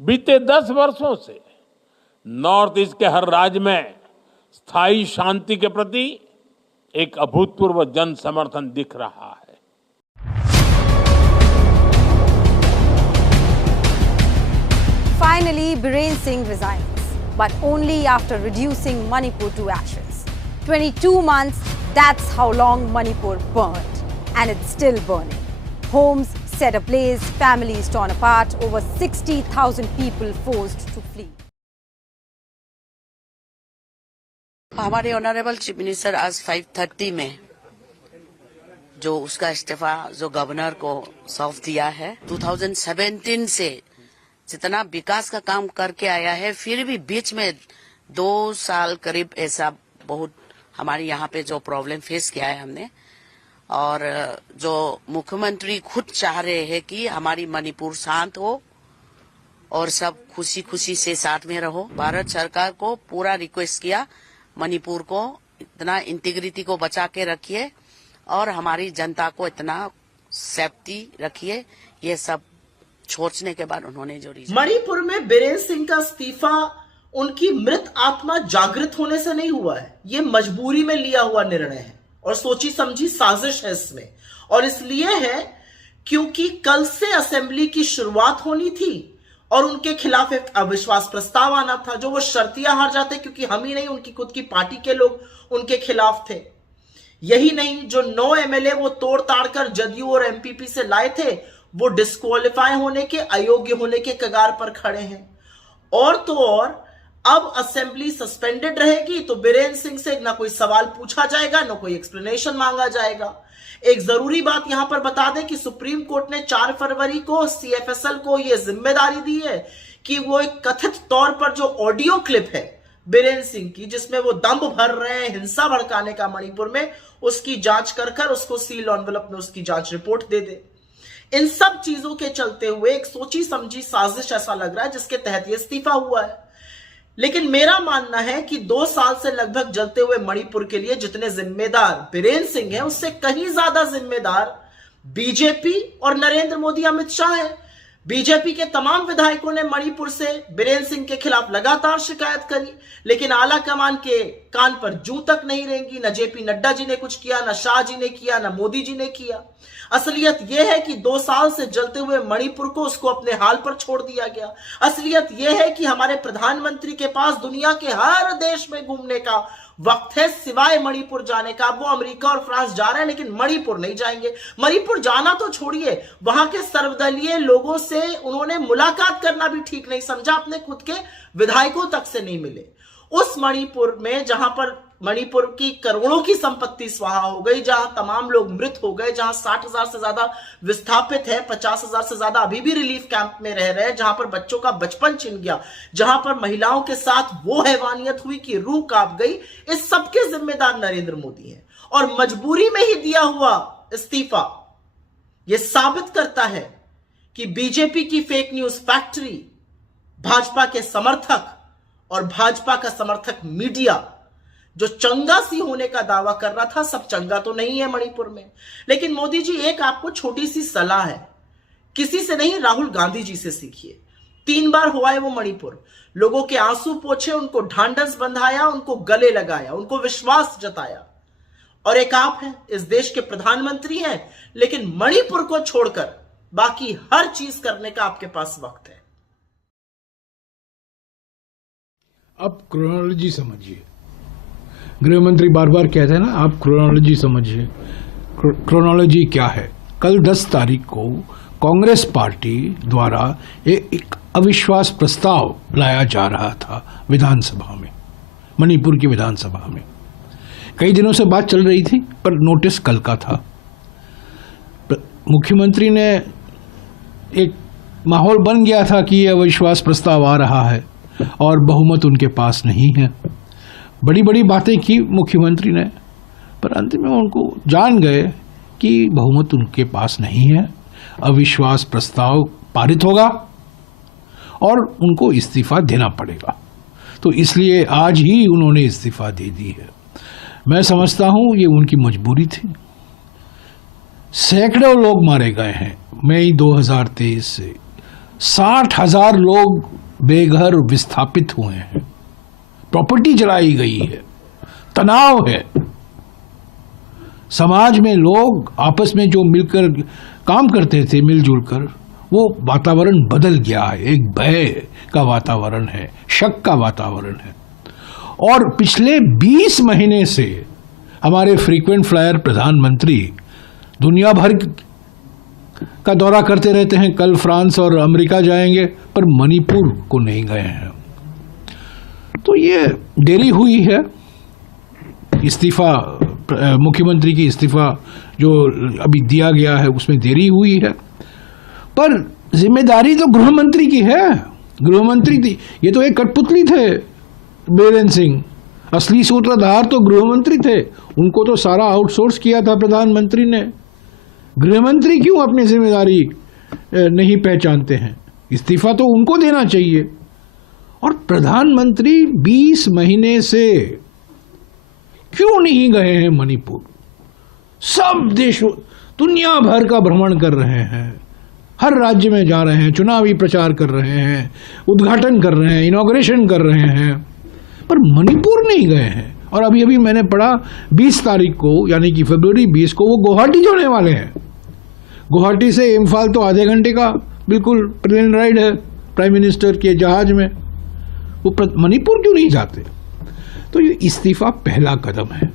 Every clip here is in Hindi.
बीते 10 वर्षों से नॉर्थ ईस्ट के हर राज्य में स्थायी शांति के प्रति एक अभूतपूर्व जन समर्थन दिख रहा है। Finally, Biren Singh resigns, but only after reducing Manipur to ashes. 22 months, that's how long Manipur burned, and it's still burning. Homes set ablaze, families torn apart, over 60,000 people forced to flee. हमारे ऑनरेबल चीफ मिनिस्टर आज 5:30 में जो उसका इस्तीफा जो गवर्नर को सौंप दिया है, 2017 से जितना विकास का काम करके आया है, फिर भी बीच में 2 साल करीब ऐसा बहुत हमारे यहाँ पे जो प्रॉब्लम फेस किया है हमने, और जो मुख्यमंत्री खुद चाह रहे हैं कि हमारी मणिपुर शांत हो और सब खुशी खुशी से साथ में रहो। भारत सरकार को पूरा रिक्वेस्ट किया, मणिपुर को इतना इंटीग्रिटी को बचा के रखिए और हमारी जनता को इतना सेफ्टी रखिए। ये सब सोचने के बाद उन्होंने जो मणिपुर में बीरेन सिंह का इस्तीफा उनकी मृत आत्मा जागृत होने से नहीं हुआ है, ये मजबूरी में लिया हुआ निर्णय है और सोची समझी साजिश है इसमें। और इसलिए है क्योंकि कल से असेंबली की शुरुआत होनी थी और उनके खिलाफ एक अविश्वास प्रस्ताव आना था, जो वो शर्तियां हार जाते क्योंकि हम ही नहीं, उनकी खुद की पार्टी के लोग उनके खिलाफ थे। यही नहीं, जो 9 एमएलए वो तोड़ ताड़ कर जदयू और एमपीपी से लाए थे, वो डिस्क्वालीफाई होने के, अयोग्य होने के कगार पर खड़े हैं। और तो और अब असेंबली सस्पेंडेड रहेगी तो बीरेन सिंह से ना कोई सवाल पूछा जाएगा, ना कोई एक्सप्लेनेशन मांगा जाएगा। एक जरूरी बात यहां पर बता दें कि सुप्रीम कोर्ट ने 4 फरवरी को सीएफएसएल को यह जिम्मेदारी दी है कि वो एक कथित तौर पर जो ऑडियो क्लिप है बीरेन सिंह की, जिसमें वो दंभ भर रहे हैं हिंसा भड़काने का मणिपुर में, उसकी जांच कर उसको सील एनवेलप में उसकी जांच रिपोर्ट दे दे। इन सब चीजों के चलते हुए एक सोची समझी साजिश ऐसा लग रहा है जिसके तहत यह इस्तीफा हुआ है। लेकिन मेरा मानना है कि 2 साल से लगभग जलते हुए मणिपुर के लिए जितने जिम्मेदार बीरेन सिंह हैं, उससे कहीं ज्यादा जिम्मेदार बीजेपी और नरेंद्र मोदी, अमित शाह हैं। बीजेपी के तमाम विधायकों ने मणिपुर से बीरेन सिंह के खिलाफ लगातार शिकायत करी, लेकिन आला कमान के कान पर जूं तक नहीं रेंगी। न जेपी नड्डा जी ने कुछ किया, न शाह जी ने किया, न मोदी जी ने किया। असलियत यह है कि 2 साल से जलते हुए मणिपुर को उसको अपने हाल पर छोड़ दिया गया। असलियत यह है कि हमारे प्रधानमंत्री के पास दुनिया के हर देश में घूमने का वक्त है, सिवाय मणिपुर जाने का। वो अमेरिका और फ्रांस जा रहे हैं, लेकिन मणिपुर नहीं जाएंगे। मणिपुर जाना तो छोड़िए, वहां के सर्वदलीय लोगों से उन्होंने मुलाकात करना भी ठीक नहीं समझा, अपने खुद के विधायकों तक से नहीं मिले। उस मणिपुर में जहां पर मणिपुर की करोड़ों की संपत्ति स्वाहा हो गई, जहां तमाम लोग मृत हो गए, जहां 60,000 से ज्यादा विस्थापित है, 50,000 से ज्यादा अभी भी रिलीफ कैंप में रह रहे हैं, जहां पर बच्चों का बचपन छिन गया, जहां पर महिलाओं के साथ वो हैवानियत हुई कि रूह कांप गई, इस सबके जिम्मेदार नरेंद्र मोदी हैं। और मजबूरी में ही दिया हुआ इस्तीफा यह साबित करता है कि बीजेपी की फेक न्यूज फैक्ट्री, भाजपा के समर्थक और भाजपा का समर्थक मीडिया जो चंगा सी होने का दावा कर रहा था, सब चंगा तो नहीं है मणिपुर में। लेकिन मोदी जी, एक आपको छोटी सी सलाह है, किसी से नहीं, राहुल गांधी जी से सीखिए। 3 बार हुआ है वो मणिपुर, लोगों के आंसू पोंछे, उनको ढांढस बंधाया, उनको गले लगाया, उनको विश्वास जताया। और एक आप हैं, इस देश के प्रधानमंत्री हैं, लेकिन मणिपुर को छोड़कर बाकी हर चीज करने का आपके पास वक्त है। अब क्रोनोलॉजी समझिए। गृह मंत्री बार बार कहते हैं ना, आप क्रोनोलॉजी समझिए। क्रोनोलॉजी क्या है? कल 10 तारीख को कांग्रेस पार्टी द्वारा एक अविश्वास प्रस्ताव लाया जा रहा था विधानसभा में, मणिपुर की विधानसभा में। कई दिनों से बात चल रही थी, पर नोटिस कल का था। मुख्यमंत्री ने, एक माहौल बन गया था कि यह अविश्वास प्रस्ताव आ रहा है और बहुमत उनके पास नहीं है। बड़ी बड़ी बातें की मुख्यमंत्री ने, पर अंत में उनको जान गए कि बहुमत उनके पास नहीं है, अविश्वास प्रस्ताव पारित होगा और उनको इस्तीफा देना पड़ेगा। तो इसलिए आज ही उन्होंने इस्तीफा दे दी है। मैं समझता हूं ये उनकी मजबूरी थी। सैकड़ों लोग मारे गए हैं मई 2023 से 60,000 लोग बेघर विस्थापित हुए हैं, प्रॉपर्टी जलाई गई है, तनाव है। समाज में लोग आपस में जो मिलकर काम करते थे मिलजुल कर, वो वातावरण बदल गया है। एक भय का वातावरण है, शक का वातावरण है। और पिछले 20 महीने से हमारे फ्रीक्वेंट फ्लायर प्रधानमंत्री दुनिया भर का दौरा करते रहते हैं। कल फ्रांस और अमेरिका जाएंगे, पर मणिपुर को नहीं गए हैं। तो ये देरी हुई है। इस्तीफा, मुख्यमंत्री की इस्तीफा जो अभी दिया गया है उसमें देरी हुई है, पर जिम्मेदारी तो गृह मंत्री की है। गृह मंत्री थी, ये तो एक कठपुतली थे बीरेन सिंह, असली सूत्रधार तो गृह मंत्री थे। उनको तो सारा आउटसोर्स किया था प्रधानमंत्री ने। गृह मंत्री क्यों अपनी जिम्मेदारी नहीं पहचानते हैं? इस्तीफा तो उनको देना चाहिए। और प्रधानमंत्री 20 महीने से क्यों नहीं गए हैं मणिपुर? सब देशों, दुनिया भर का भ्रमण कर रहे हैं, हर राज्य में जा रहे हैं, चुनावी प्रचार कर रहे हैं, उद्घाटन कर रहे हैं, इनॉग्रेशन कर रहे हैं, पर मणिपुर नहीं गए हैं। और अभी अभी मैंने पढ़ा 20 तारीख को, यानी कि फरवरी 20 को वो गुवाहाटी जाने वाले हैं। गुवाहाटी से इम्फाल तो आधे घंटे का बिल्कुल प्लेन राइड है प्राइम मिनिस्टर के जहाज में। वो मणिपुर क्यों नहीं जाते? तो ये इस्तीफा पहला कदम है।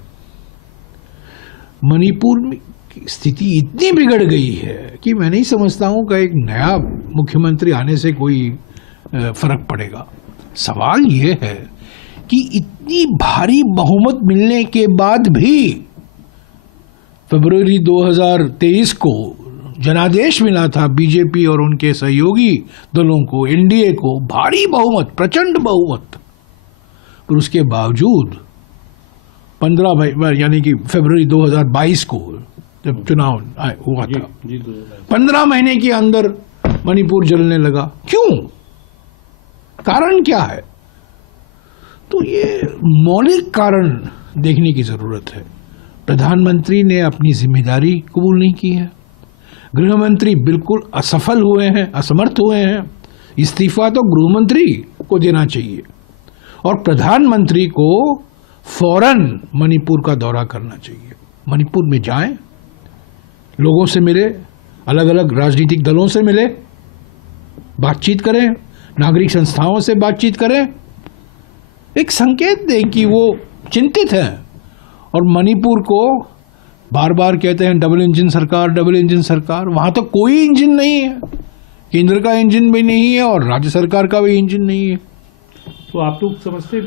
मणिपुर में स्थिति इतनी बिगड़ गई है कि मैं नहीं समझता हूं कि एक नया मुख्यमंत्री आने से कोई फर्क पड़ेगा। सवाल ये है कि इतनी भारी बहुमत मिलने के बाद भी फरवरी 2023 को जनादेश मिला था बीजेपी और उनके सहयोगी दलों को, एनडीए को, भारी बहुमत, प्रचंड बहुमत, पर उसके बावजूद 15 यानी कि फरवरी 2022 को जब चुनाव हुआ था, 15 महीने के अंदर मणिपुर जलने लगा। क्यों? कारण क्या है? तो ये मौलिक कारण देखने की जरूरत है। प्रधानमंत्री ने अपनी जिम्मेदारी कबूल नहीं की है। गृह मंत्री बिल्कुल असफल हुए हैं, असमर्थ हुए हैं। इस्तीफा तो गृह मंत्री को देना चाहिए और प्रधानमंत्री को फौरन मणिपुर का दौरा करना चाहिए। मणिपुर में जाएं, लोगों से मिले, अलग अलग राजनीतिक दलों से मिले, बातचीत करें, नागरिक संस्थाओं से बातचीत करें, एक संकेत दें कि वो चिंतित हैं। और मणिपुर को बार बार कहते हैं डबल इंजन सरकार, डबल इंजन सरकार। वहां तो कोई इंजन नहीं है, केंद्र का इंजन भी नहीं है और राज्य सरकार का भी इंजन नहीं है। तो आप लोग समझते हैं